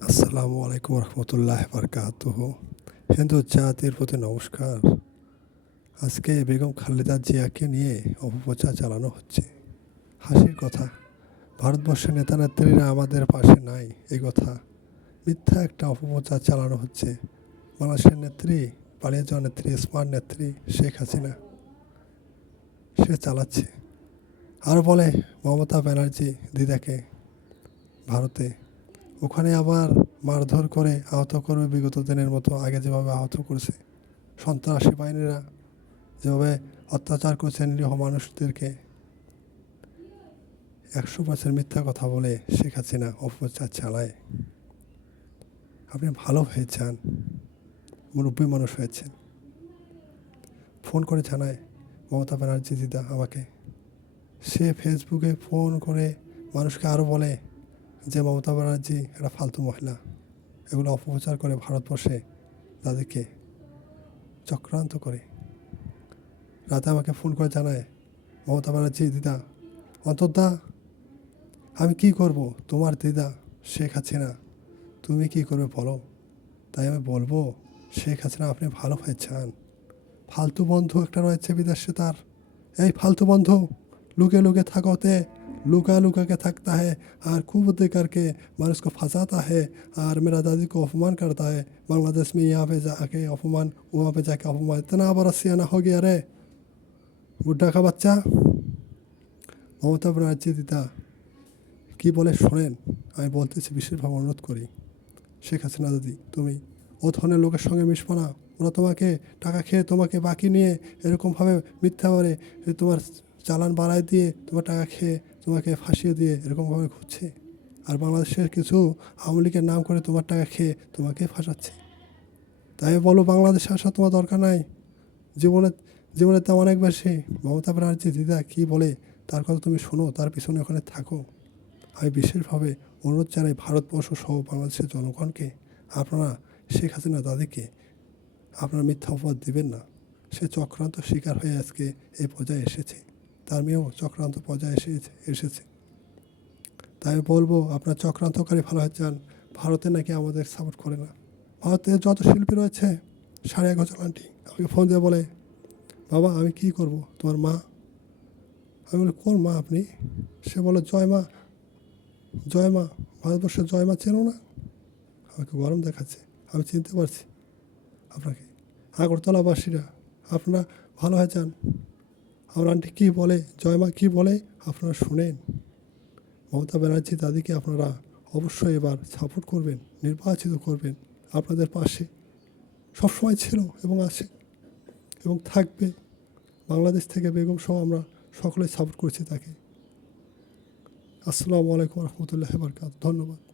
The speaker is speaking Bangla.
আসসালামু আলাইকুম রহমতুল্লাহ বারকাতুহ। হিন্দু জাতির প্রতি নমস্কার। আজকে বেগম খালেদা জিয়াকে নিয়ে অপপ্রচার চালানো হচ্ছে। হাসির কথা। ভারতবর্ষের নেতা নেত্রীরা আমাদের পাশে নাই এই কথা। মিথ্যা একটা অপপ্রচার চালানো হচ্ছে। বাংলাদেশের নেত্রী, পালিয়ে যাওয়া নেত্রী, স্মার্ট নেত্রী শেখ হাসিনা, সে চালাচ্ছে। আর বলে মমতা ব্যানার্জি দিদাকে, ভারতে ওখানে আবার মারধর করে আহত করবে বিগত দিনের মতো, আগে যেভাবে আহত করছে। সন্ত্রাসী বাহিনীরা যেভাবে অত্যাচার করছে নিরীহ মানুষদেরকে, একশো পার্সেন্ট মিথ্যা কথা বলে শেখ হাসিনা অপপ্রচার চালায়। আপনি ভালো হয়েছেন, মুরব্বী মানুষ হয়েছেন। ফোন করে জানায়, মমতা ব্যানার্জি দিদা আমাকে। সে ফেসবুকে ফোন করে মানুষকে আরও বলে যে মমতা ব্যানার্জি এরা ফালতু মহিলা, এগুলো অপপ্রচার করে ভারতবর্ষে তাদেরকে চক্রান্ত করে। রাতে আমাকে ফোন করে জানায়, মমতা ব্যানার্জি, দিদা, অন্তর্দা, আমি কি করব? তোমার দিদা শেখ না তুমি কি করবে বলো? তাই আমি বলব, শেখ আছে না আপনি ভালো হয়েছেন ফালতু বন্ধু একটা রয়েছে বিদেশে তার। এই ফালতু বন্ধু, লুকে লুকে থাকোতে लुका लुका के थकता है और खूब दे करके मानुष को फंसाता है और मेरा दादी को अपमान करता है बांग्लादेश में यहाँ पे जाके अपमान वहाँ पे जाके अपमान इतना बड़ा सियाना हो गया रे बुढ़ा का बच्चा মমতা ব্যানার্জি দিদা কী বলে শোনেন আমি বলতেছি বিশেষভাবে অনুরোধ করি শেখ হাসিনা দাদি তুমি ও ধরনের লোকের সঙ্গে মিশবো না ওরা তোমাকে টাকা খেয়ে তোমাকে বাকি নিয়ে এরকমভাবে মিথ্যা করে তোমার চালান বাড়ায় দিয়ে তোমার টাকা খেয়ে তোমাকে ফাঁসিয়ে দিয়ে এরকমভাবে ঘুরছে। আর বাংলাদেশের কিছু আওয়ামী লীগের নাম করে তোমার টাকা খেয়ে তোমাকে ফাঁসাচ্ছে। তাই বলো, বাংলাদেশে আসা তোমার দরকার নাই। জীবনের জীবনে দাম অনেক বেশি মমতা ব্যানার্জি দিদা কী বলে, তার কথা তুমি শোনো, তার পিছনে ওখানে থাকো। আমি বিশেষভাবে অনুরোধ জানাই ভারতবর্ষ সহ বাংলাদেশের জনগণকে, আপনারা শেখ হাসিনা দাদিকে আপনারা মিথ্যা অপবাদ দেবেন না। সে চক্রান্ত শিকার হয়ে আজকে এই পর্যায়ে এসেছে। তার মেয়েও চক্রান্ত পর্যায়ে এসেছে এসেছে। তাই আমি বলব, আপনার চক্রান্তকারী ভালো হয়ে যান ভারতে নাকি আমাদের সাপোর্ট করে না। ভারতের যত শিল্পী রয়েছে, সাড়ে গজল আন্টি আমাকে ফোন দিয়ে বলে, বাবা, আমি কি করব? তোমার মা? আমি বলি, কোন মা আপনি? সে বলে, জয় মা জয় মা, ভারতবর্ষের জয় মা চেনো না? আমাকে গরম দেখাচ্ছে, আমি চিনতে পারছি আপনাকে। আগরতলাবাসীরা, আপনারা ভালো হয়ে যান। আমার আন্টি কী বলে? জয়মা কী বলে? আপনারা শুনেন। মমতা ব্যানার্জি দাদিকে আপনারা অবশ্যই এবার সাপোর্ট করবেন, নির্বাচিত করবেন আপনাদের পাশে। সবসময় ছিল এবং আছে এবং থাকবে। বাংলাদেশ থেকে বেগম সহ আমরা সকলে সাপোর্ট করছি তাকে। আসসালামু আলাইকুম রহমতুল্লাহ বারকাত ধন্যবাদ।